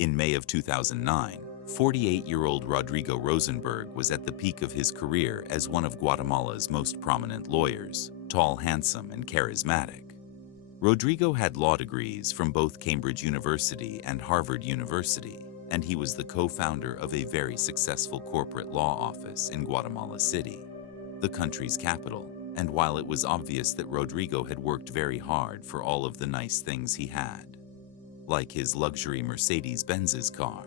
In May of 2009, 48-year-old Rodrigo Rosenberg was at the peak of his career as one of Guatemala's most prominent lawyers, tall, handsome, and charismatic. Rodrigo had law degrees from both Cambridge University and Harvard University, and he was the co-founder of a very successful corporate law office in Guatemala City, the country's capital. And while it was obvious that Rodrigo had worked very hard for all of the nice things he had, like his luxury Mercedes-Benz's car,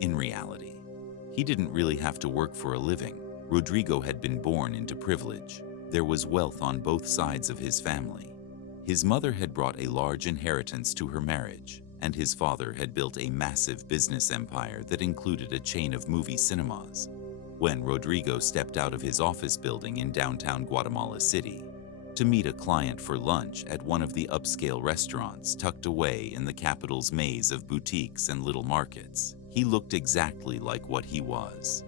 in reality, he didn't really have to work for a living. Rodrigo had been born into privilege. There was wealth on both sides of his family. His mother had brought a large inheritance to her marriage, and his father had built a massive business empire that included a chain of movie cinemas. When Rodrigo stepped out of his office building in downtown Guatemala City to meet a client for lunch at one of the upscale restaurants tucked away in the capital's maze of boutiques and little markets, he looked exactly like what he was.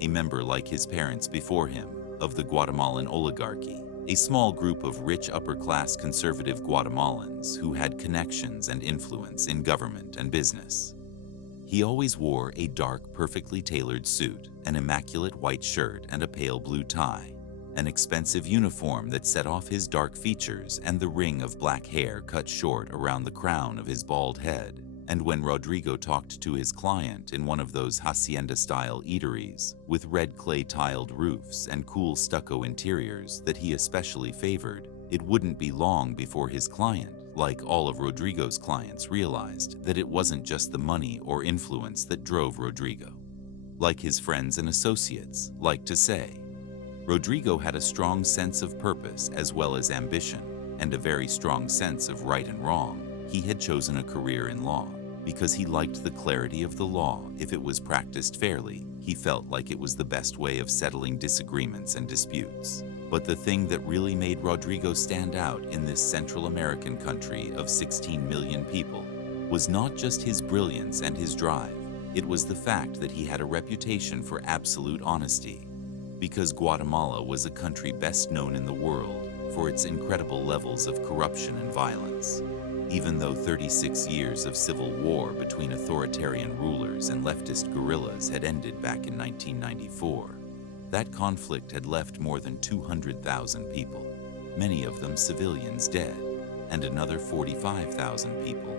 A member like his parents before him of the Guatemalan oligarchy, a small group of rich upper-class conservative Guatemalans who had connections and influence in government and business. He always wore a dark, perfectly tailored suit, an immaculate white shirt, and a pale blue tie, an expensive uniform that set off his dark features and the ring of black hair cut short around the crown of his bald head. And when Rodrigo talked to his client in one of those hacienda-style eateries with red clay-tiled roofs and cool stucco interiors that he especially favored, it wouldn't be long before his client, like all of Rodrigo's clients, realized that it wasn't just the money or influence that drove Rodrigo. Like his friends and associates liked to say, Rodrigo had a strong sense of purpose as well as ambition, and a very strong sense of right and wrong. He had chosen a career in law because he liked the clarity of the law. If it was practiced fairly, he felt like it was the best way of settling disagreements and disputes. But the thing that really made Rodrigo stand out in this Central American country of 16 million people was not just his brilliance and his drive. It was the fact that he had a reputation for absolute honesty. Because Guatemala was a country best known in the world for its incredible levels of corruption and violence. Even though 36 years of civil war between authoritarian rulers and leftist guerrillas had ended back in 1994, that conflict had left more than 200,000 people, many of them civilians, dead, and another 45,000 people,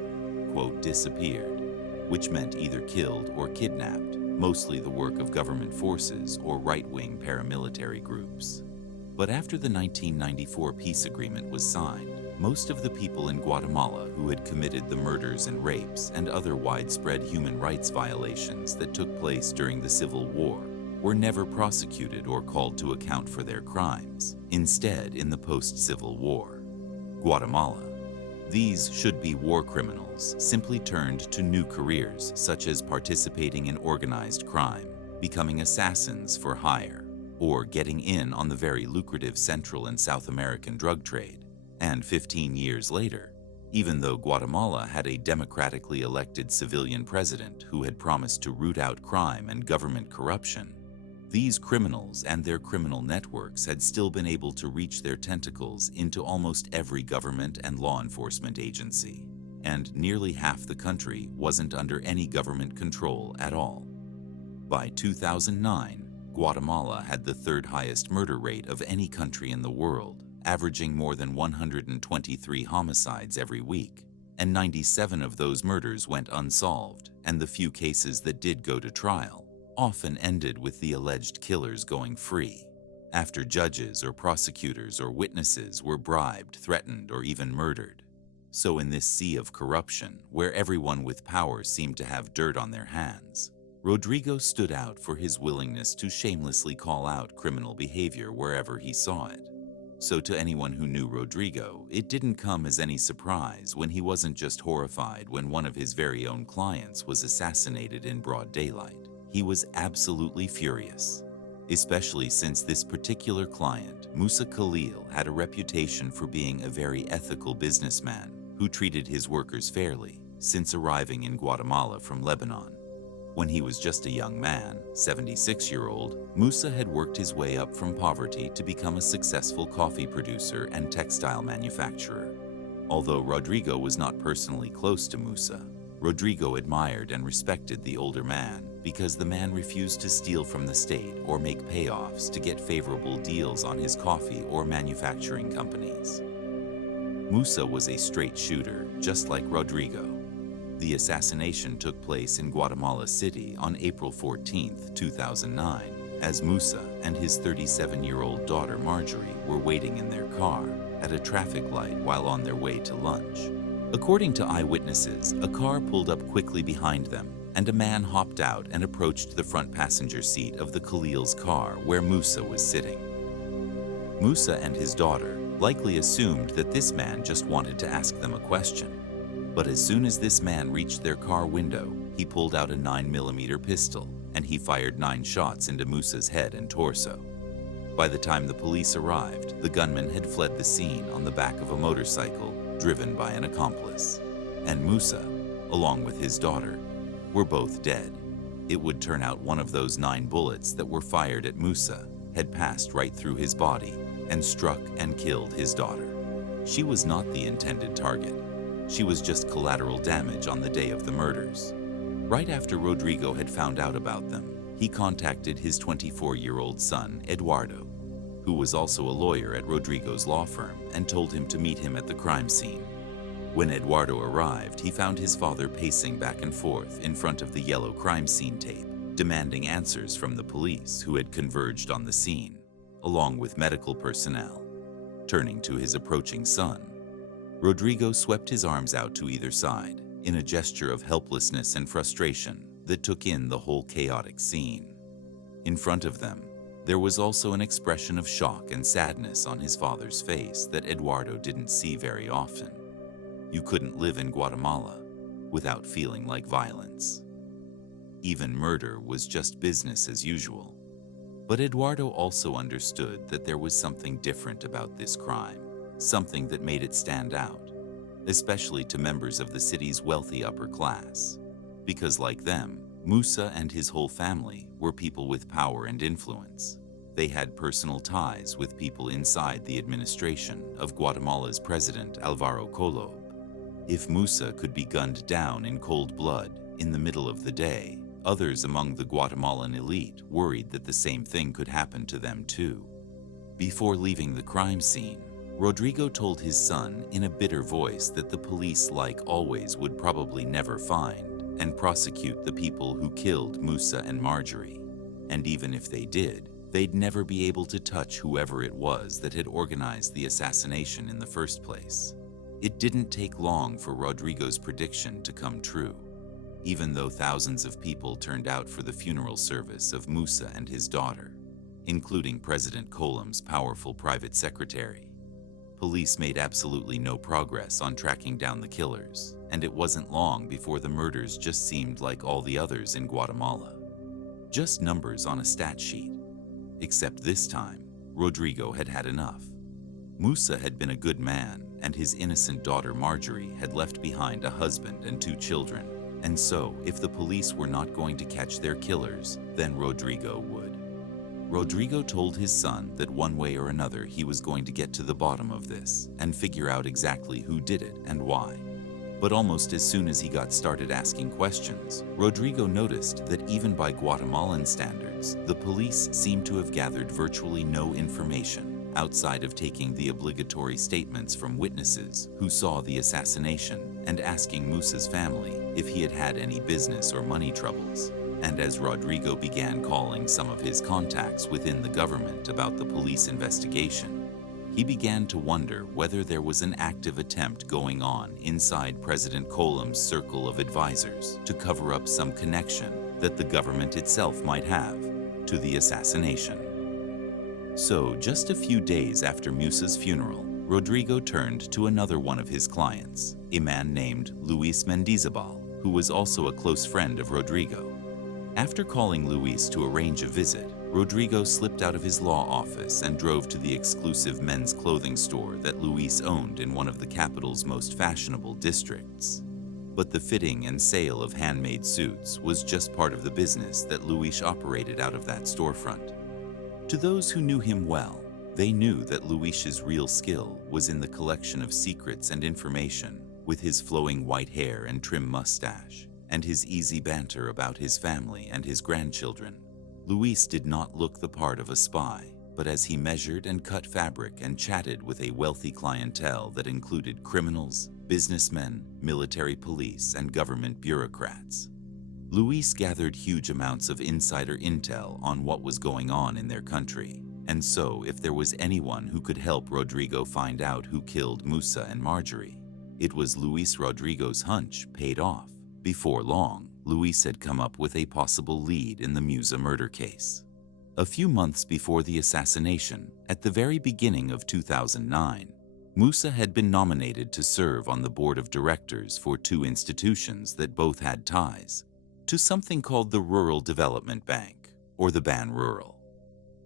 quote, disappeared, which meant either killed or kidnapped, mostly the work of government forces or right-wing paramilitary groups. But after the 1994 peace agreement was signed, most of the people in Guatemala who had committed the murders and rapes and other widespread human rights violations that took place during the Civil War were never prosecuted or called to account for their crimes. Instead, in the post-Civil War Guatemala, these should-be war criminals simply turned to new careers such as participating in organized crime, becoming assassins for hire, or getting in on the very lucrative Central and South American drug trade. And 15 years later, even though Guatemala had a democratically elected civilian president who had promised to root out crime and government corruption, these criminals and their criminal networks had still been able to reach their tentacles into almost every government and law enforcement agency, and nearly half the country wasn't under any government control at all. By 2009, Guatemala had the third highest murder rate of any country in the world, averaging more than 123 homicides every week, and 97 of those murders went unsolved, and the few cases that did go to trial often ended with the alleged killers going free, after judges or prosecutors or witnesses were bribed, threatened, or even murdered. So in this sea of corruption, where everyone with power seemed to have dirt on their hands, Rodrigo stood out for his willingness to shamelessly call out criminal behavior wherever he saw it. So to anyone who knew Rodrigo, it didn't come as any surprise when he wasn't just horrified when one of his very own clients was assassinated in broad daylight. He was absolutely furious, especially since this particular client, Musa Khalil, had a reputation for being a very ethical businessman who treated his workers fairly since arriving in Guatemala from Lebanon. When he was just a young man, 76-year-old, Musa had worked his way up from poverty to become a successful coffee producer and textile manufacturer. Although Rodrigo was not personally close to Musa, Rodrigo admired and respected the older man because the man refused to steal from the state or make payoffs to get favorable deals on his coffee or manufacturing companies. Musa was a straight shooter, just like Rodrigo. The assassination took place in Guatemala City on April 14, 2009, as Musa and his 37-year-old daughter Marjorie were waiting in their car at a traffic light while on their way to lunch. According to eyewitnesses, a car pulled up quickly behind them, and a man hopped out and approached the front passenger seat of the Khalil's car where Musa was sitting. Musa and his daughter likely assumed that this man just wanted to ask them a question. But as soon as this man reached their car window, he pulled out a 9mm pistol and he fired 9 shots into Musa's head and torso. By the time the police arrived, the gunman had fled the scene on the back of a motorcycle driven by an accomplice. And Musa, along with his daughter, were both dead. It would turn out one of those 9 bullets that were fired at Musa had passed right through his body and struck and killed his daughter. She was not the intended target. She was just collateral damage on the day of the murders. Right after Rodrigo had found out about them, he contacted his 24-year-old son, Eduardo, who was also a lawyer at Rodrigo's law firm, and told him to meet him at the crime scene. When Eduardo arrived, he found his father pacing back and forth in front of the yellow crime scene tape, demanding answers from the police who had converged on the scene, along with medical personnel. Turning to his approaching son, Rodrigo swept his arms out to either side in a gesture of helplessness and frustration that took in the whole chaotic scene. In front of them, there was also an expression of shock and sadness on his father's face that Eduardo didn't see very often. You couldn't live in Guatemala without feeling like violence. Even murder was just business as usual. But Eduardo also understood that there was something different about this crime, something that made it stand out, especially to members of the city's wealthy upper class. Because like them, Musa and his whole family were people with power and influence. They had personal ties with people inside the administration of Guatemala's president Alvaro Kolob. If Musa could be gunned down in cold blood in the middle of the day, others among the Guatemalan elite worried that the same thing could happen to them too. Before leaving the crime scene, Rodrigo told his son in a bitter voice that the police, like always, would probably never find and prosecute the people who killed Musa and Marjorie. And even if they did, they'd never be able to touch whoever it was that had organized the assassination in the first place. It didn't take long for Rodrigo's prediction to come true. Even though thousands of people turned out for the funeral service of Musa and his daughter, including President Kolom's powerful private secretary, police made absolutely no progress on tracking down the killers, and it wasn't long before the murders just seemed like all the others in Guatemala. Just numbers on a stat sheet. Except this time, Rodrigo had had enough. Musa had been a good man, and his innocent daughter Marjorie had left behind a husband and 2 children. And so, if the police were not going to catch their killers, then Rodrigo would. Rodrigo told his son that one way or another he was going to get to the bottom of this and figure out exactly who did it and why. But almost as soon as he got started asking questions, Rodrigo noticed that even by Guatemalan standards, the police seemed to have gathered virtually no information outside of taking the obligatory statements from witnesses who saw the assassination and asking Musa's family if he had had any business or money troubles. And as Rodrigo began calling some of his contacts within the government about the police investigation, he began to wonder whether there was an active attempt going on inside President Kolom's circle of advisors to cover up some connection that the government itself might have to the assassination. So, just a few days after Musa's funeral, Rodrigo turned to another one of his clients, a man named Luis Mendizabal, who was also a close friend of Rodrigo. After calling Luis to arrange a visit, Rodrigo slipped out of his law office and drove to the exclusive men's clothing store that Luis owned in one of the capital's most fashionable districts. But the fitting and sale of handmade suits was just part of the business that Luis operated out of that storefront. To those who knew him well, they knew that Luis's real skill was in the collection of secrets and information with his flowing white hair and trim mustache, and his easy banter about his family and his grandchildren. Luis did not look the part of a spy, but as he measured and cut fabric and chatted with a wealthy clientele that included criminals, businessmen, military police, and government bureaucrats, Luis gathered huge amounts of insider intel on what was going on in their country. And so, if there was anyone who could help Rodrigo find out who killed Musa and Marjorie, it was Luis. Rodrigo's hunch paid off. Before long, Luis had come up with a possible lead in the Musa murder case. A few months before the assassination, at the very beginning of 2009, Musa had been nominated to serve on the board of directors for two institutions that both had ties to something called the Rural Development Bank, or the Ban Rural.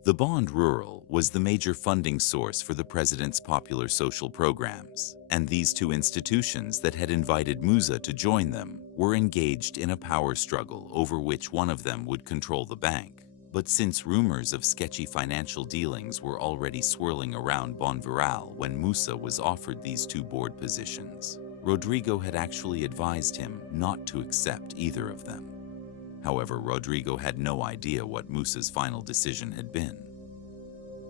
The Bond Rural was the major funding source for the president's popular social programs, and these two institutions that had invited Musa to join them were engaged in a power struggle over which one of them would control the bank. But since rumors of sketchy financial dealings were already swirling around Bonviral when Musa was offered these two board positions, Rodrigo had actually advised him not to accept either of them. However, Rodrigo had no idea what Musa's final decision had been.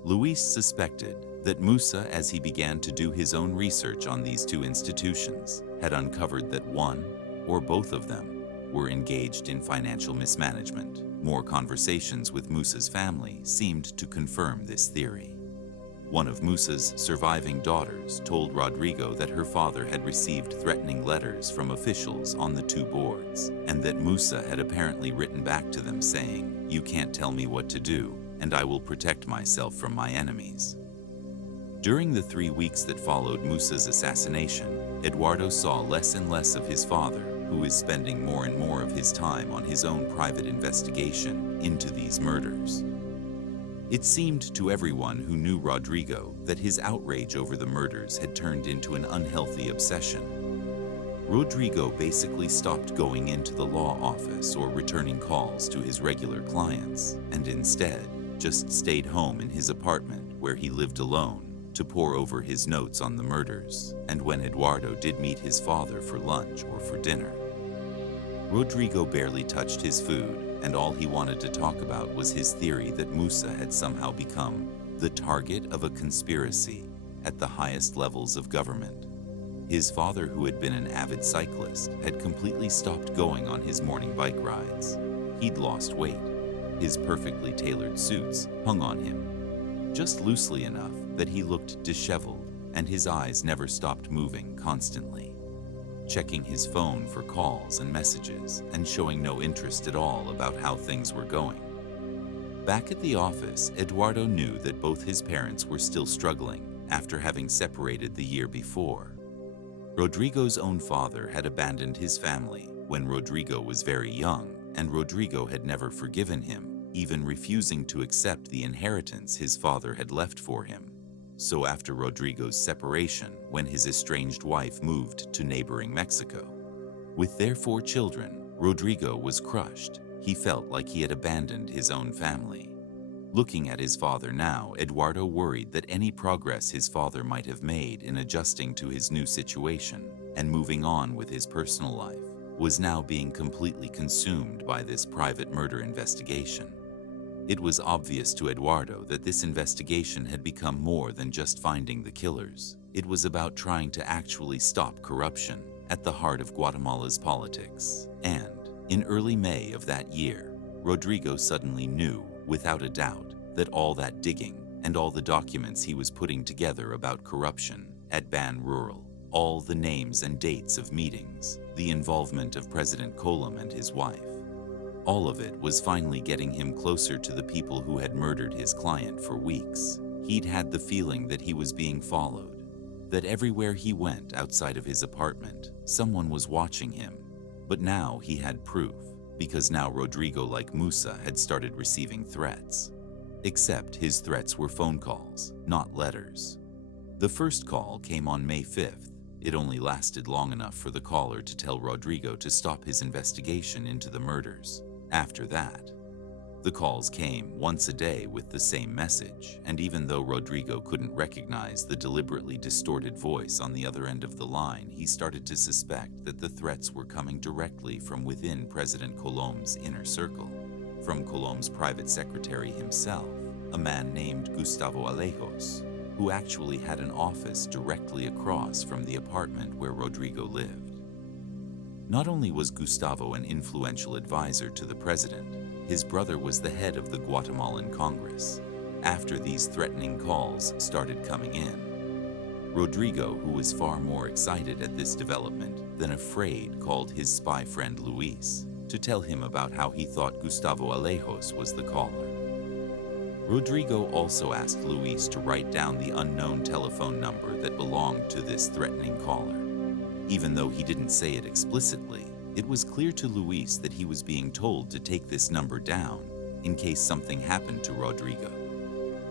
Luis suspected that Musa, as he began to do his own research on these two institutions, had uncovered that one or both of them were engaged in financial mismanagement. More conversations with Musa's family seemed to confirm this theory. One of Musa's surviving daughters told Rodrigo that her father had received threatening letters from officials on the two boards, and that Musa had apparently written back to them saying, "You can't tell me what to do, and I will protect myself from my enemies." During the 3 weeks that followed Musa's assassination, Eduardo saw less and less of his father, who is spending more and more of his time on his own private investigation into these murders. It seemed to everyone who knew Rodrigo that his outrage over the murders had turned into an unhealthy obsession. Rodrigo basically stopped going into the law office or returning calls to his regular clients, and instead just stayed home in his apartment where he lived alone to pore over his notes on the murders, and when Eduardo did meet his father for lunch or for dinner. Rodrigo barely touched his food, and all he wanted to talk about was his theory that Musa had somehow become the target of a conspiracy at the highest levels of government. His father, who had been an avid cyclist, had completely stopped going on his morning bike rides. He'd lost weight. His perfectly tailored suits hung on him, just loosely enough that he looked disheveled, and his eyes never stopped moving constantly, checking his phone for calls and messages and showing no interest at all about how things were going. Back at the office, Eduardo knew that both his parents were still struggling after having separated the year before. Rodrigo's own father had abandoned his family when Rodrigo was very young, and Rodrigo had never forgiven him, even refusing to accept the inheritance his father had left for him. So after Rodrigo's separation, when his estranged wife moved to neighboring Mexico, with their 4 children, Rodrigo was crushed. He felt like he had abandoned his own family. Looking at his father now, Eduardo worried that any progress his father might have made in adjusting to his new situation and moving on with his personal life was now being completely consumed by this private murder investigation. It was obvious to Eduardo that this investigation had become more than just finding the killers. It was about trying to actually stop corruption at the heart of Guatemala's politics. And in early May of that year, Rodrigo suddenly knew, without a doubt, that all that digging and all the documents he was putting together about corruption at Ban Rural, all the names and dates of meetings, the involvement of President Colom and his wife, all of it was finally getting him closer to the people who had murdered his client for weeks. He'd had the feeling that he was being followed, that everywhere he went outside of his apartment, someone was watching him. But now he had proof, because now Rodrigo, like Musa, had started receiving threats. Except his threats were phone calls, not letters. The first call came on May 5th. It only lasted long enough for the caller to tell Rodrigo to stop his investigation into the murders. After that, The calls came once a day with the same message, and even though Rodrigo couldn't recognize the deliberately distorted voice on the other end of the line, he started to suspect that the threats were coming directly from within President Colom's inner circle, from Colom's private secretary himself, a man named Gustavo Alejos, who actually had an office directly across from the apartment where Rodrigo lived. Not only was Gustavo an influential advisor to the president, his brother was the head of the Guatemalan Congress. After these threatening calls started coming in, Rodrigo, who was far more excited at this development than afraid, called his spy friend Luis to tell him about how he thought Gustavo Alejos was the caller. Rodrigo also asked Luis to write down the unknown telephone number that belonged to this threatening caller. Even though he didn't say it explicitly, it was clear to Luis that he was being told to take this number down in case something happened to Rodrigo.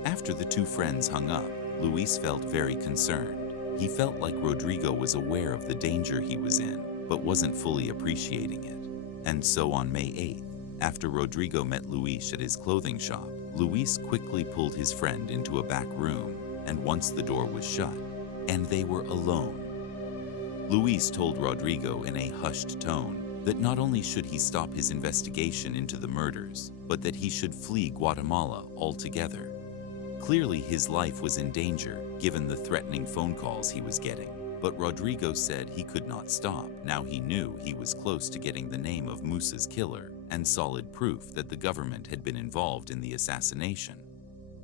After the two friends hung up, Luis felt very concerned. He felt like Rodrigo was aware of the danger he was in, but wasn't fully appreciating it. And so on May 8th, after Rodrigo met Luis at his clothing shop, Luis quickly pulled his friend into a back room, and once the door was shut, and they were alone, Luis told Rodrigo in a hushed tone that not only should he stop his investigation into the murders, but that he should flee Guatemala altogether. Clearly, his life was in danger given the threatening phone calls he was getting, but Rodrigo said he could not stop. Now he knew he was close to getting the name of Musa's killer and solid proof that the government had been involved in the assassination.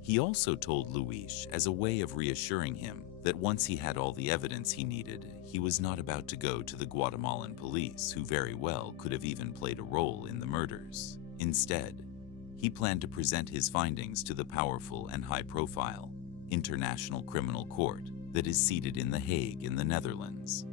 He also told Luis, as a way of reassuring him, that once he had all the evidence he needed, he was not about to go to the Guatemalan police, who very well could have even played a role in the murders. Instead, he planned to present his findings to the powerful and high-profile International Criminal Court that is seated in The Hague in the Netherlands.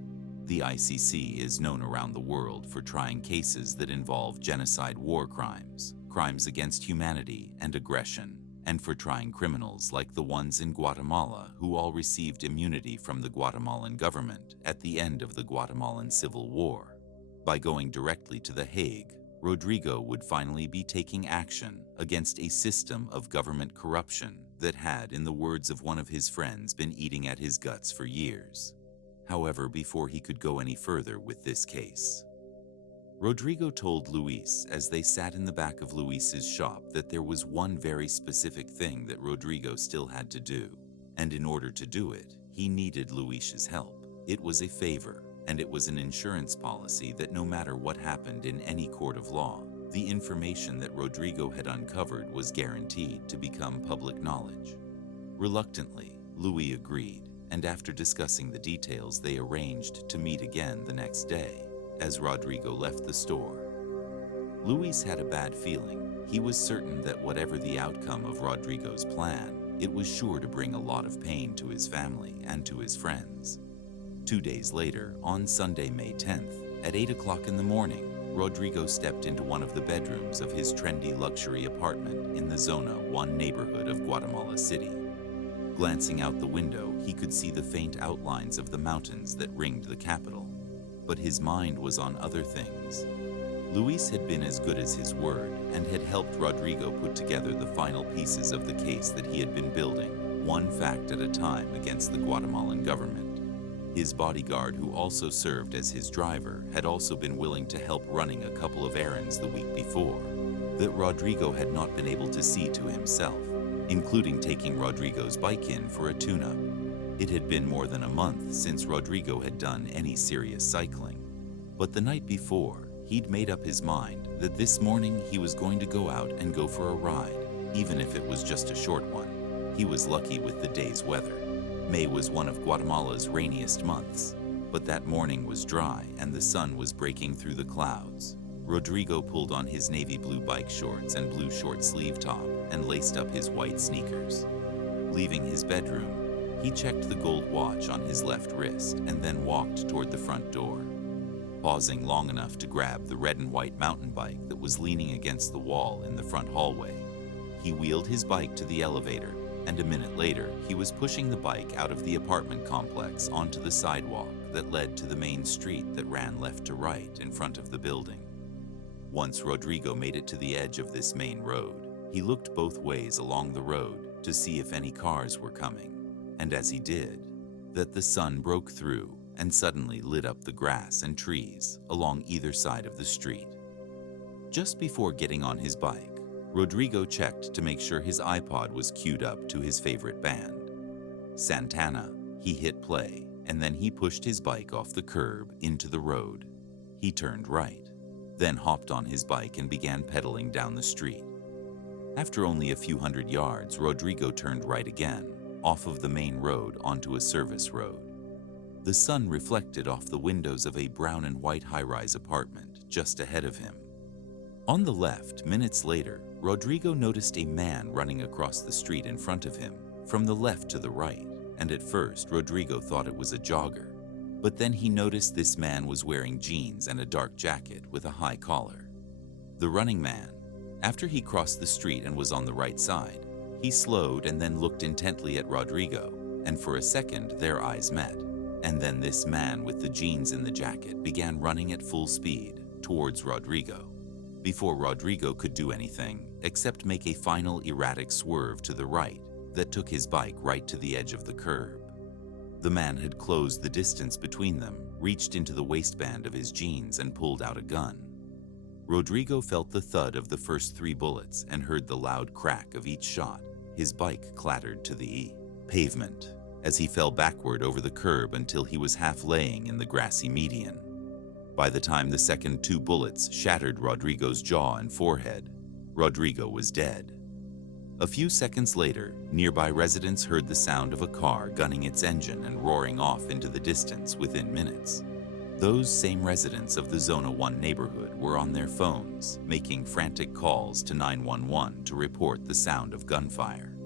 The ICC is known around the world for trying cases that involve genocide, war crimes, crimes against humanity, and aggression, and for trying criminals like the ones in Guatemala who all received immunity from the Guatemalan government at the end of the Guatemalan Civil War. By going directly to The Hague, Rodrigo would finally be taking action against a system of government corruption that had, in the words of one of his friends, been eating at his guts for years. However, before he could go any further with this case, Rodrigo told Luis as they sat in the back of Luis's shop that there was one very specific thing that Rodrigo still had to do, and in order to do it, he needed Luis's help. It was a favor, and it was an insurance policy that no matter what happened in any court of law, the information that Rodrigo had uncovered was guaranteed to become public knowledge. Reluctantly, Luis agreed, and after discussing the details, they arranged to meet again the next day. As Rodrigo left the store, Luis had a bad feeling. He was certain that whatever the outcome of Rodrigo's plan, it was sure to bring a lot of pain to his family and to his friends. 2 days later, on Sunday, May 10th, at 8 o'clock in the morning, Rodrigo stepped into one of the bedrooms of his trendy luxury apartment in the Zona 1 neighborhood of Guatemala City. Glancing out the window, he could see the faint outlines of the mountains that ringed the capital. But his mind was on other things. Luis had been as good as his word and had helped Rodrigo put together the final pieces of the case that he had been building, one fact at a time, against the Guatemalan government. His bodyguard, who also served as his driver, had also been willing to help running a couple of errands the week before that Rodrigo had not been able to see to himself, including taking Rodrigo's bike in for a tune-up. It had been more than a month since Rodrigo had done any serious cycling, but the night before, he'd made up his mind that this morning he was going to go out and go for a ride, even if it was just a short one. He was lucky with the day's weather. May was one of Guatemala's rainiest months, but that morning was dry and the sun was breaking through the clouds. Rodrigo pulled on his navy blue bike shorts and blue short sleeve top and laced up his white sneakers. Leaving his bedroom, he checked the gold watch on his left wrist and then walked toward the front door. Pausing long enough to grab the red and white mountain bike that was leaning against the wall in the front hallway, he wheeled his bike to the elevator, and a minute later, he was pushing the bike out of the apartment complex onto the sidewalk that led to the main street that ran left to right in front of the building. Once Rodrigo made it to the edge of this main road, He looked both ways along the road to see if any cars were coming, and as he did, that the sun broke through and suddenly lit up the grass and trees along either side of the street. Just before getting on his bike, Rodrigo checked to make sure his iPod was queued up to his favorite band, Santana. He hit play, and then he pushed his bike off the curb into the road. He turned right, then hopped on his bike and began pedaling down the street. After only a few hundred yards, Rodrigo turned right again, off of the main road onto a service road. The sun reflected off the windows of a brown and white high-rise apartment just ahead of him. On the left, minutes later, Rodrigo noticed a man running across the street in front of him, from the left to the right, and at first Rodrigo thought it was a jogger. But then he noticed this man was wearing jeans and a dark jacket with a high collar. The running man, after he crossed the street and was on the right side, he slowed and then looked intently at Rodrigo, and for a second their eyes met. And then this man with the jeans and the jacket began running at full speed towards Rodrigo, before Rodrigo could do anything except make a final erratic swerve to the right that took his bike right to the edge of the curb. The man had closed the distance between them, reached into the waistband of his jeans and pulled out a gun. Rodrigo felt the thud of the first 3 bullets and heard the loud crack of each shot. His bike clattered to the pavement as he fell backward over the curb until he was half laying in the grassy median. By the time the second 2 bullets shattered Rodrigo's jaw and forehead, Rodrigo was dead. A few seconds later, nearby residents heard the sound of a car gunning its engine and roaring off into the distance within minutes. Those same residents of the Zona 1 neighborhood were on their phones, making frantic calls to 911 to report the sound of gunfire.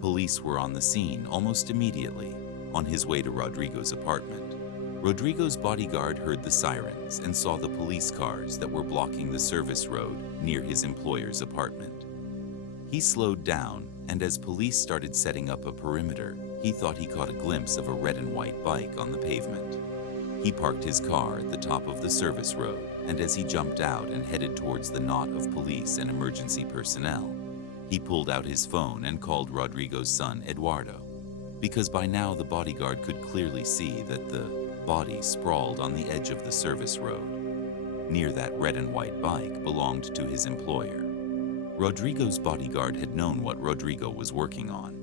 Police were on the scene almost immediately. On his way to Rodrigo's apartment, Rodrigo's bodyguard heard the sirens and saw the police cars that were blocking the service road near his employer's apartment. He slowed down, and as police started setting up a perimeter, he thought he caught a glimpse of a red and white bike on the pavement. He parked his car at the top of the service road, and as he jumped out and headed towards the knot of police and emergency personnel, he pulled out his phone and called Rodrigo's son, Eduardo, because by now the bodyguard could clearly see that the body sprawled on the edge of the service road. Near that red and white bike belonged to his employer. Rodrigo's bodyguard had known what Rodrigo was working on.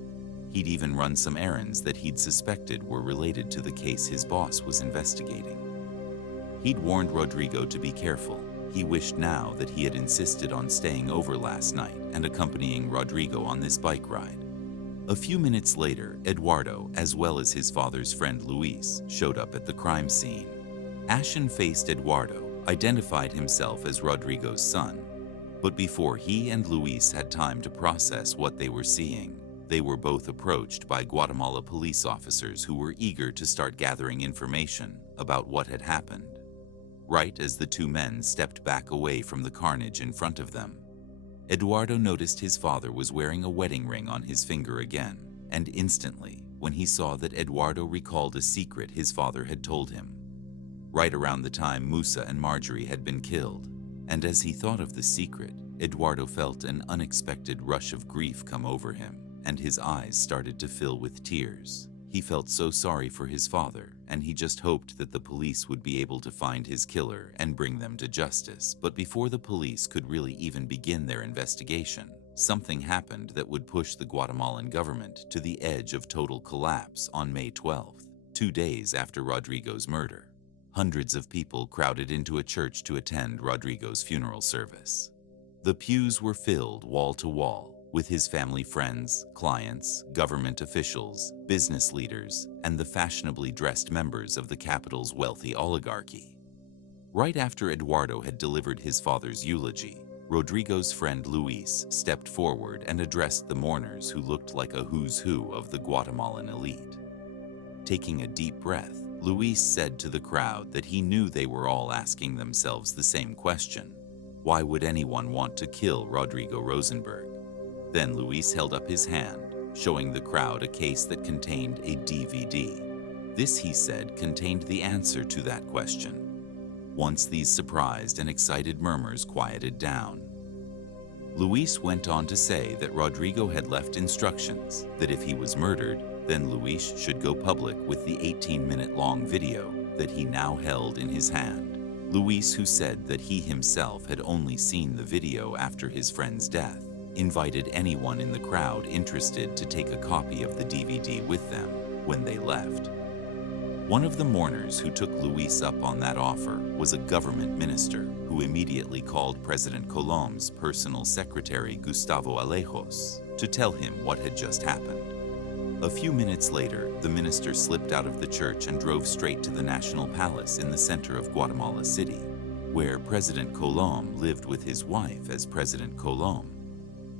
He'd even run some errands that he'd suspected were related to the case his boss was investigating. He'd warned Rodrigo to be careful. He wished now that he had insisted on staying over last night and accompanying Rodrigo on this bike ride. A few minutes later, Eduardo, as well as his father's friend Luis, showed up at the crime scene. Ashen-faced Eduardo identified himself as Rodrigo's son, but before he and Luis had time to process what they were seeing, they were both approached by Guatemala police officers who were eager to start gathering information about what had happened. Right as the 2 men stepped back away from the carnage in front of them, Eduardo noticed his father was wearing a wedding ring on his finger again, and instantly, when he saw that Eduardo recalled a secret his father had told him, right around the time Musa and Marjorie had been killed, and as he thought of the secret, Eduardo felt an unexpected rush of grief come over him, and his eyes started to fill with tears. He felt so sorry for his father, and he just hoped that the police would be able to find his killer and bring them to justice. But before the police could really even begin their investigation, something happened that would push the Guatemalan government to the edge of total collapse on May 12th, 2 days after Rodrigo's murder. Hundreds of people crowded into a church to attend Rodrigo's funeral service. The pews were filled wall to wall with his family friends, clients, government officials, business leaders, and the fashionably dressed members of the capital's wealthy oligarchy. Right after Eduardo had delivered his father's eulogy, Rodrigo's friend Luis stepped forward and addressed the mourners who looked like a who's who of the Guatemalan elite. Taking a deep breath, Luis said to the crowd that he knew they were all asking themselves the same question: why would anyone want to kill Rodrigo Rosenberg? Then Luis held up his hand, showing the crowd a case that contained a DVD. This, he said, contained the answer to that question. Once these surprised and excited murmurs quieted down, Luis went on to say that Rodrigo had left instructions that if he was murdered, then Luis should go public with the 18-minute-long video that he now held in his hand. Luis, who said that he himself had only seen the video after his friend's death, invited anyone in the crowd interested to take a copy of the DVD with them when they left. One of the mourners who took Luis up on that offer was a government minister who immediately called President Colom's personal secretary Gustavo Alejos to tell him what had just happened. A few minutes later, the minister slipped out of the church and drove straight to the National Palace in the center of Guatemala City, where President Colom lived with his wife as President Colom.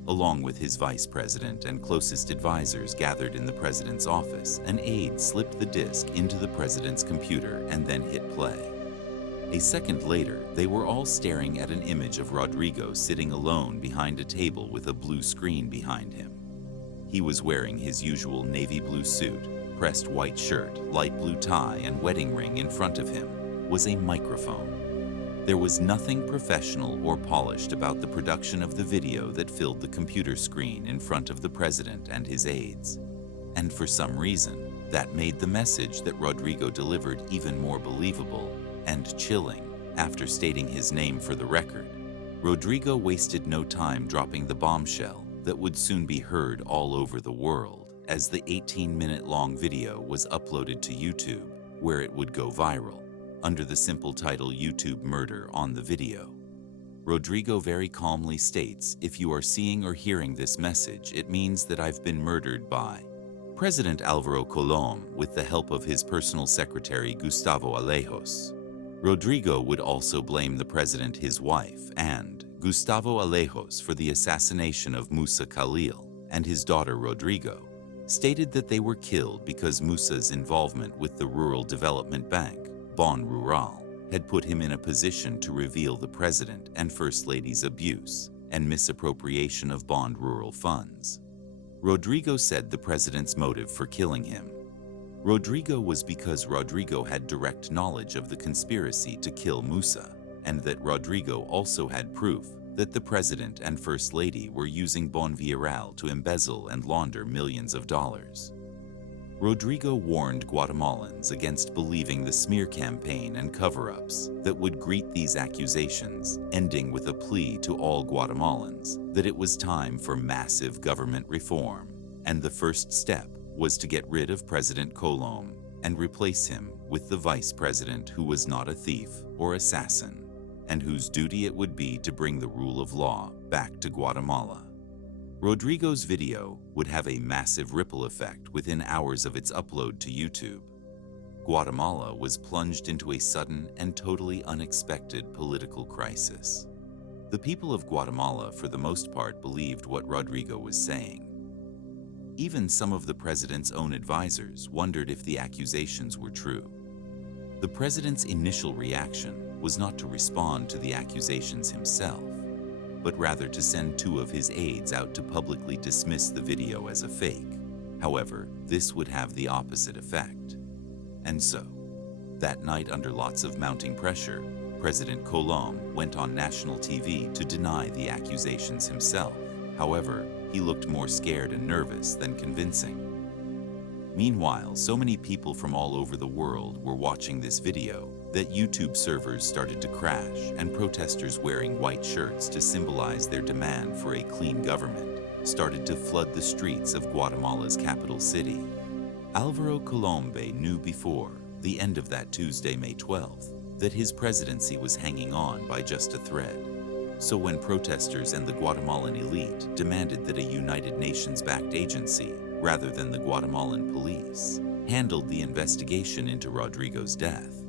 Along with his vice president and closest advisors gathered in the president's office, an aide slipped the disc into the president's computer and then hit play. A second later, they were all staring at an image of Rodrigo sitting alone behind a table with a blue screen behind him. He was wearing his usual navy blue suit, pressed white shirt, light blue tie, and wedding ring. In front of him was a microphone. There was nothing professional or polished about the production of the video that filled the computer screen in front of the president and his aides. And for some reason, that made the message that Rodrigo delivered even more believable and chilling. After stating his name for the record, Rodrigo wasted no time dropping the bombshell that would soon be heard all over the world as the 18-minute-long video was uploaded to YouTube, where it would go viral under the simple title "YouTube Murder" on the video. Rodrigo very calmly states, "If you are seeing or hearing this message, it means that I've been murdered by President Álvaro Colom with the help of his personal secretary Gustavo Alejos." Rodrigo would also blame the president, his wife, and Gustavo Alejos for the assassination of Musa Khalil, and his daughter Rodrigo stated that they were killed because Musa's involvement with the Rural Development Bank, Bon Rural, had put him in a position to reveal the president and first lady's abuse and misappropriation of Bond Rural funds. Rodrigo said the president's motive for killing him. Rodrigo was because Rodrigo had direct knowledge of the conspiracy to kill Musa, and that Rodrigo also had proof that the president and first lady were using Bon Rural to embezzle and launder millions of dollars. Rodrigo warned Guatemalans against believing the smear campaign and cover-ups that would greet these accusations, ending with a plea to all Guatemalans that it was time for massive government reform, and the first step was to get rid of President Colom and replace him with the vice president who was not a thief or assassin, and whose duty it would be to bring the rule of law back to Guatemala. Rodrigo's video would have a massive ripple effect within hours of its upload to YouTube. Guatemala was plunged into a sudden and totally unexpected political crisis. The people of Guatemala, for the most part, believed what Rodrigo was saying. Even some of the president's own advisors wondered if the accusations were true. The president's initial reaction was not to respond to the accusations himself, but rather to send two of his aides out to publicly dismiss the video as a fake. However, this would have the opposite effect. And so, that night, under lots of mounting pressure, President Colom went on national TV to deny the accusations himself. However, he looked more scared and nervous than convincing. Meanwhile, so many people from all over the world were watching this video that YouTube servers started to crash, and protesters wearing white shirts to symbolize their demand for a clean government started to flood the streets of Guatemala's capital city. Álvaro Colom knew before the end of that Tuesday, May 12th, that his presidency was hanging on by just a thread. So when protesters and the Guatemalan elite demanded that a United Nations-backed agency, rather than the Guatemalan police, handled the investigation into Rodrigo's death,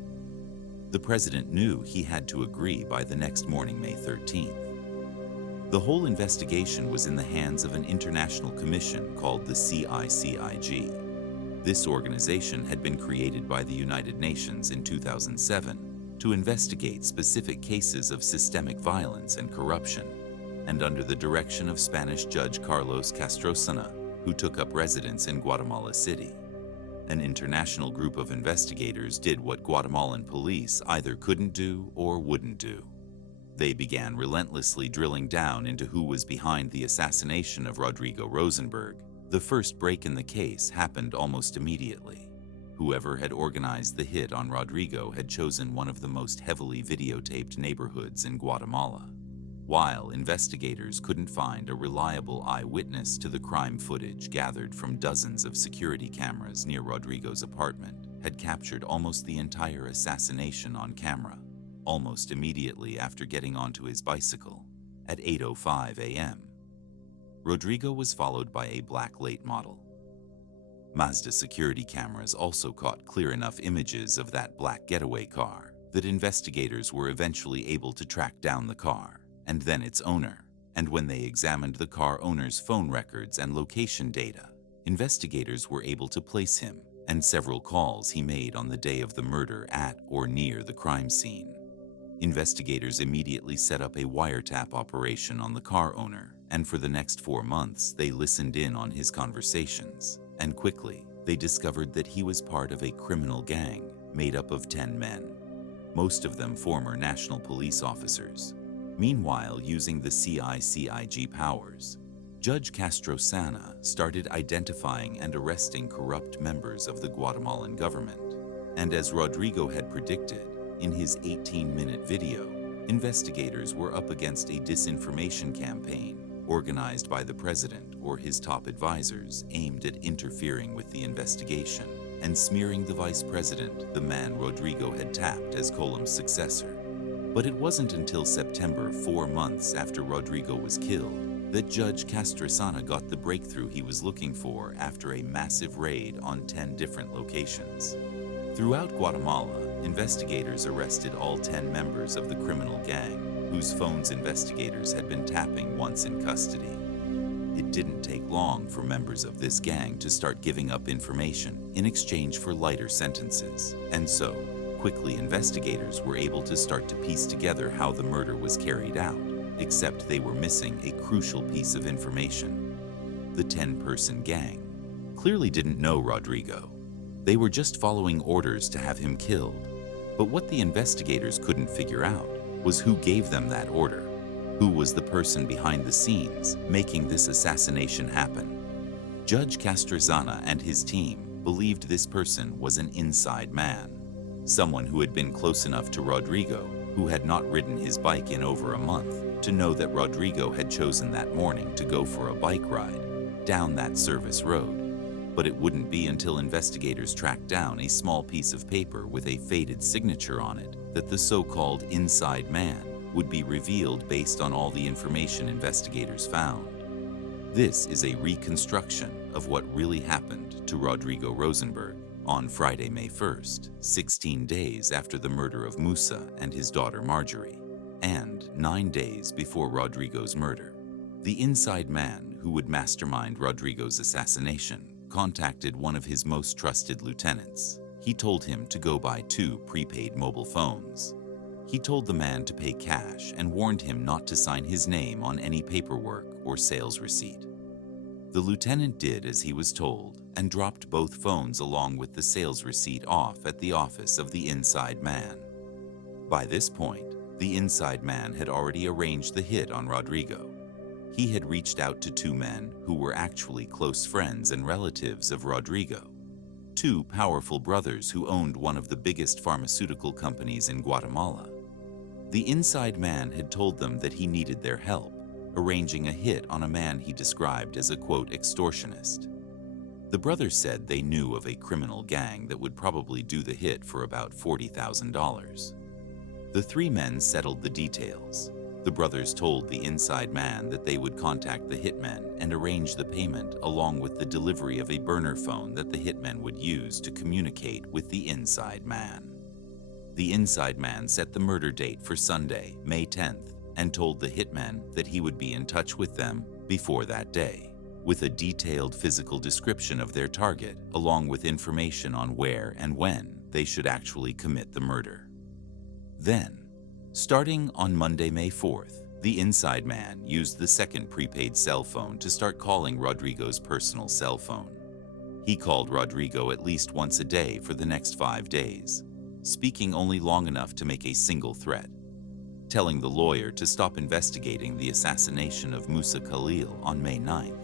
the president knew he had to agree by the next morning, May 13th. The whole investigation was in the hands of an international commission called the CICIG. This organization had been created by the United Nations in 2007 to investigate specific cases of systemic violence and corruption, and under the direction of Spanish Judge Carlos Castrosana, who took up residence in Guatemala City. An international group of investigators did what Guatemalan police either couldn't do or wouldn't do. They began relentlessly drilling down into who was behind the assassination of Rodrigo Rosenberg. The first break in the case happened almost immediately. Whoever had organized the hit on Rodrigo had chosen one of the most heavily videotaped neighborhoods in Guatemala. While investigators couldn't find a reliable eyewitness to the crime, footage gathered from dozens of security cameras near Rodrigo's apartment had captured almost the entire assassination on camera, almost immediately after getting onto his bicycle at 8:05 a.m. Rodrigo was followed by a black late model. Mazda security cameras also caught clear enough images of that black getaway car that investigators were eventually able to track down the car and then its owner. And when they examined the car owner's phone records and location data, investigators were able to place him and several calls he made on the day of the murder at or near the crime scene. Investigators immediately set up a wiretap operation on the car owner, and for the next 4 months they listened in on his conversations. And quickly, they discovered that he was part of a criminal gang made up of 10 men, most of them former national police officers. Meanwhile, using the CICIG powers, Judge Castrosana started identifying and arresting corrupt members of the Guatemalan government. And as Rodrigo had predicted, in his 18-minute video, investigators were up against a disinformation campaign organized by the president or his top advisors aimed at interfering with the investigation and smearing the vice president, the man Rodrigo had tapped as Colom's successor. But it wasn't until September, 4 months after Rodrigo was killed, that Judge Castrosana got the breakthrough he was looking for after a massive raid on 10 different locations. Throughout Guatemala, investigators arrested all 10 members of the criminal gang, whose phones investigators had been tapping once in custody. It didn't take long for members of this gang to start giving up information in exchange for lighter sentences, and so, quickly investigators were able to start to piece together how the murder was carried out, except they were missing a crucial piece of information. The 10-person gang clearly didn't know Rodrigo. They were just following orders to have him killed. But what the investigators couldn't figure out was who gave them that order. Who was the person behind the scenes making this assassination happen? Judge Castrosana and his team believed this person was an inside man, someone who had been close enough to Rodrigo, who had not ridden his bike in over a month, to know that Rodrigo had chosen that morning to go for a bike ride down that service road. But it wouldn't be until investigators tracked down a small piece of paper with a faded signature on it that the so-called inside man would be revealed based on all the information investigators found. This is a reconstruction of what really happened to Rodrigo Rosenberg on Friday, May 1st, 16 days after the murder of Musa and his daughter Marjorie, and 9 days before Rodrigo's murder. The inside man who would mastermind Rodrigo's assassination contacted one of his most trusted lieutenants. He told him to go buy 2 prepaid mobile phones. He told the man to pay cash and warned him not to sign his name on any paperwork or sales receipt. The lieutenant did as he was told and dropped both phones along with the sales receipt off at the office of the inside man. By this point, the inside man had already arranged the hit on Rodrigo. He had reached out to 2 men who were actually close friends and relatives of Rodrigo, 2 powerful brothers who owned one of the biggest pharmaceutical companies in Guatemala. The inside man had told them that he needed their help, arranging a hit on a man he described as a, quote, extortionist. The brothers said they knew of a criminal gang that would probably do the hit for about $40,000. The 3 men settled the details. The brothers told the inside man that they would contact the hitmen and arrange the payment along with the delivery of a burner phone that the hitmen would use to communicate with the inside man. The inside man set the murder date for Sunday, May 10th, and told the hitmen that he would be in touch with them before that day, with a detailed physical description of their target along with information on where and when they should actually commit the murder. Then, starting on Monday, May 4th, the inside man used the second prepaid cell phone to start calling Rodrigo's personal cell phone. He called Rodrigo at least once a day for the next 5 days, speaking only long enough to make a single threat. telling the lawyer to stop investigating the assassination of Musa Khalil on May 9th.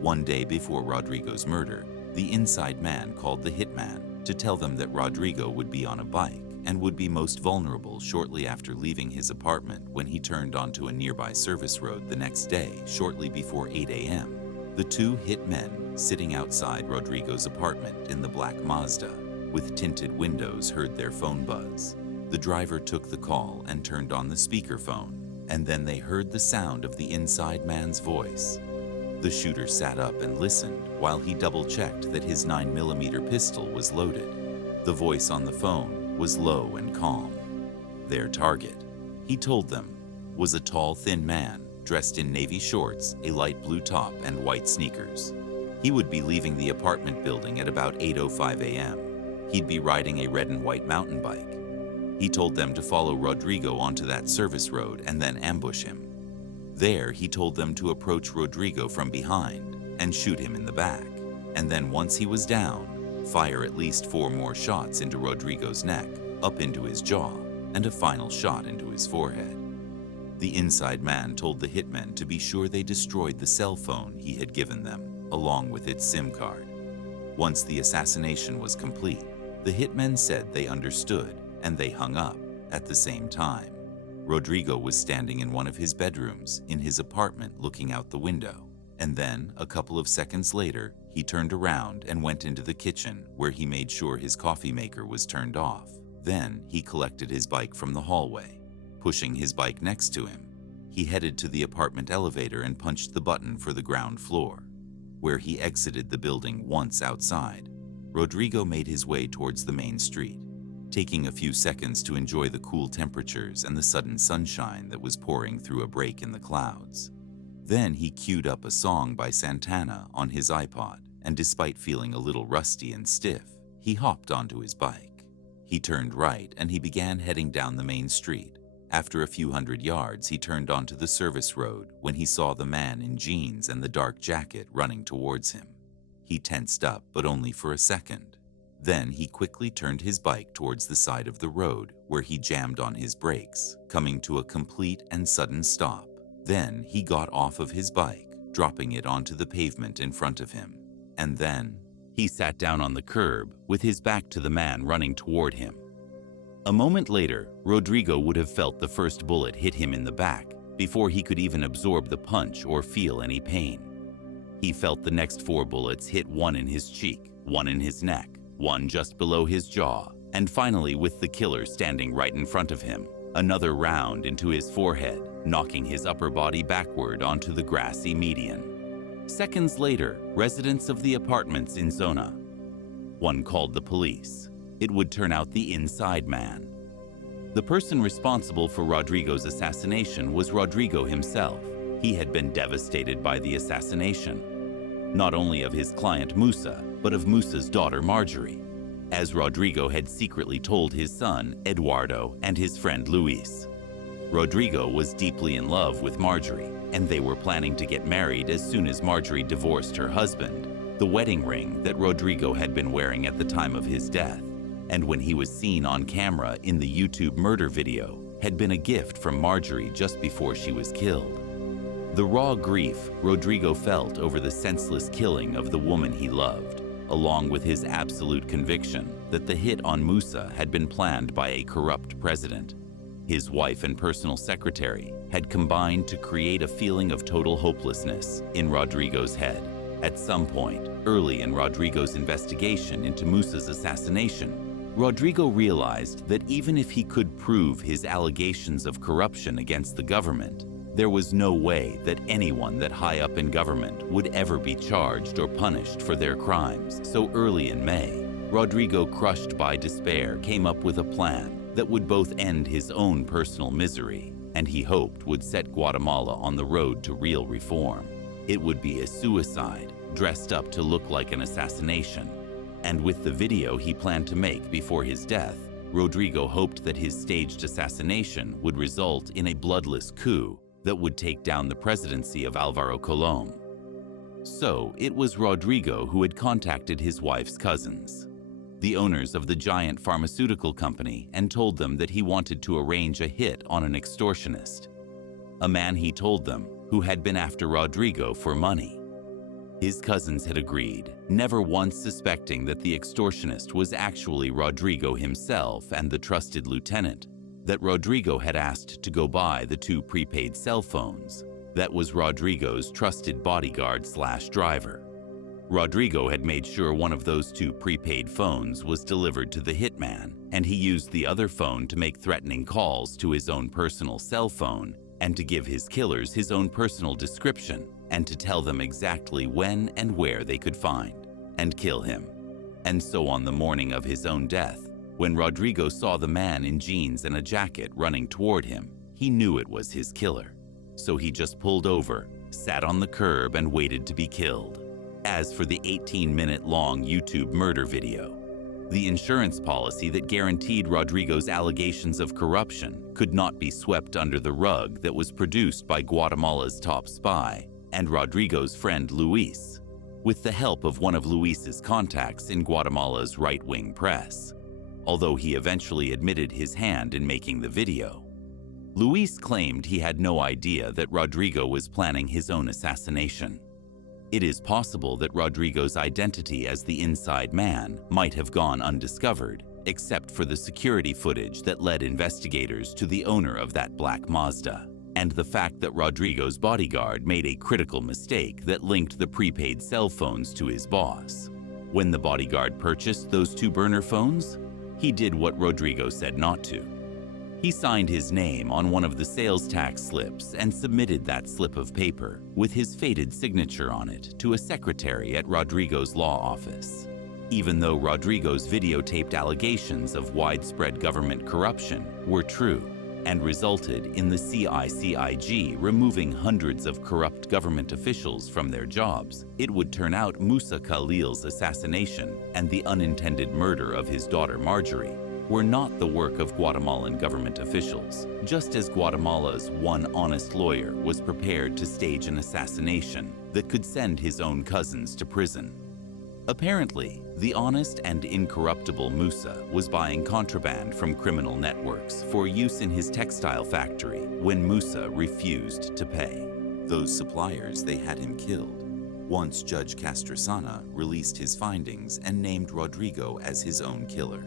One day before Rodrigo's murder, the inside man called the hitman to tell them that Rodrigo would be on a bike and would be most vulnerable shortly after leaving his apartment when he turned onto a nearby service road the next day shortly before 8 a.m. The two hit men sitting outside Rodrigo's apartment in the black Mazda with tinted windows heard their phone buzz. The driver took the call and turned on the speakerphone, and then they heard the sound of the inside man's voice. The shooter sat up and listened while he double-checked that his 9mm pistol was loaded. The voice on the phone was low and calm. Their target, he told them, was a tall, thin man dressed in navy shorts, a light blue top, and white sneakers. He would be leaving the apartment building at about 8:05 a.m. He'd be riding a red and white mountain bike. He told them to follow Rodrigo onto that service road and then ambush him. There, he told them to approach Rodrigo from behind and shoot him in the back, and then once he was down, fire at least 4 more shots into Rodrigo's neck, up into his jaw, and a final shot into his forehead. The inside man told the hitmen to be sure they destroyed the cell phone he had given them, along with its SIM card. Once the assassination was complete, the hitmen said they understood, and they hung up at the same time. Rodrigo was standing in one of his bedrooms in his apartment looking out the window, and then, a couple of seconds later, he turned around and went into the kitchen where he made sure his coffee maker was turned off. Then, he collected his bike from the hallway. Pushing his bike next to him, he headed to the apartment elevator and punched the button for the ground floor. Where he exited the building once outside, Rodrigo made his way towards the main street, taking a few seconds to enjoy the cool temperatures and the sudden sunshine that was pouring through a break in the clouds. Then he queued up a song by Santana on his iPod, and despite feeling a little rusty and stiff, he hopped onto his bike. He turned right and he began heading down the main street. After a few hundred yards, he turned onto the service road when he saw the man in jeans and the dark jacket running towards him. He tensed up, but only for a second. Then he quickly turned his bike towards the side of the road where he jammed on his brakes, coming to a complete and sudden stop. Then he got off of his bike, dropping it onto the pavement in front of him. And then he sat down on the curb with his back to the man running toward him. A moment later, Rodrigo would have felt the first bullet hit him in the back before he could even absorb the punch or feel any pain. He felt the next 4 bullets hit, one in his cheek, one in his neck, one just below his jaw, and finally, with the killer standing right in front of him, another round into his forehead, knocking his upper body backward onto the grassy median. Seconds later, residents of the apartments in Zona. One called the police. It would turn out the inside man. The person responsible for Rodrigo's assassination was Rodrigo himself. He had been devastated by the assassination, not only of his client Musa, but of Musa's daughter Marjorie, as Rodrigo had secretly told his son Eduardo and his friend Luis. Rodrigo was deeply in love with Marjorie, and they were planning to get married as soon as Marjorie divorced her husband. The wedding ring that Rodrigo had been wearing at the time of his death, and when he was seen on camera in the YouTube murder video, had been a gift from Marjorie just before she was killed. The raw grief Rodrigo felt over the senseless killing of the woman he loved, along with his absolute conviction that the hit on Musa had been planned by a corrupt president. His wife and personal secretary had combined to create a feeling of total hopelessness in Rodrigo's head. At some point, early in Rodrigo's investigation into Musa's assassination, Rodrigo realized that even if he could prove his allegations of corruption against the government, there was no way that anyone that high up in government would ever be charged or punished for their crimes. So early in May, Rodrigo, crushed by despair, came up with a plan that would both end his own personal misery and he hoped would set Guatemala on the road to real reform. It would be a suicide, dressed up to look like an assassination. And with the video he planned to make before his death, Rodrigo hoped that his staged assassination would result in a bloodless coup that would take down the presidency of Álvaro Colom. So it was Rodrigo who had contacted his wife's cousins. the owners of the giant pharmaceutical company, and told them that he wanted to arrange a hit on an extortionist, a man, he told them, who had been after Rodrigo for money. His cousins had agreed, never once suspecting that the extortionist was actually Rodrigo himself and the trusted lieutenant, that Rodrigo had asked to go buy the 2 prepaid cell phones. That was Rodrigo's trusted bodyguard/driver. Rodrigo had made sure one of those 2 prepaid phones was delivered to the hitman, and he used the other phone to make threatening calls to his own personal cell phone and to give his killers his own personal description and to tell them exactly when and where they could find and kill him. And so on the morning of his own death, when Rodrigo saw the man in jeans and a jacket running toward him, he knew it was his killer. So he just pulled over, sat on the curb, and waited to be killed. As for the 18-minute-long YouTube murder video, the insurance policy that guaranteed Rodrigo's allegations of corruption could not be swept under the rug that was produced by Guatemala's top spy and Rodrigo's friend Luis, with the help of one of Luis's contacts in Guatemala's right-wing press, although he eventually admitted his hand in making the video. Luis claimed he had no idea that Rodrigo was planning his own assassination. It is possible that Rodrigo's identity as the inside man might have gone undiscovered, except for the security footage that led investigators to the owner of that black Mazda, and the fact that Rodrigo's bodyguard made a critical mistake that linked the prepaid cell phones to his boss. When the bodyguard purchased those 2 burner phones, he did what Rodrigo said not to. He signed his name on one of the sales tax slips and submitted that slip of paper with his faded signature on it to a secretary at Rodrigo's law office. Even though Rodrigo's videotaped allegations of widespread government corruption were true and resulted in the CICIG removing hundreds of corrupt government officials from their jobs, it would turn out Musa Khalil's assassination and the unintended murder of his daughter Marjorie were not the work of Guatemalan government officials, just as Guatemala's one honest lawyer was prepared to stage an assassination that could send his own cousins to prison. Apparently, the honest and incorruptible Musa was buying contraband from criminal networks for use in his textile factory when Musa refused to pay. Those suppliers, they had him killed. Once Judge Castrosana released his findings and named Rodrigo as his own killer,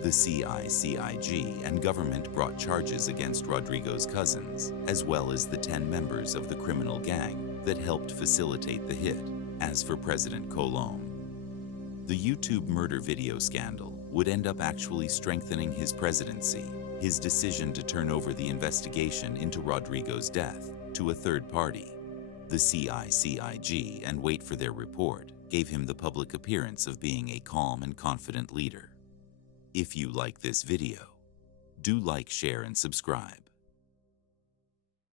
the CICIG and government brought charges against Rodrigo's cousins, as well as the 10 members of the criminal gang that helped facilitate the hit. As for President Colom, the YouTube murder video scandal would end up actually strengthening his presidency. His decision to turn over the investigation into Rodrigo's death to a third party, the CICIG, and wait for their report, gave him the public appearance of being a calm and confident leader. If you like this video, do like, share, and subscribe.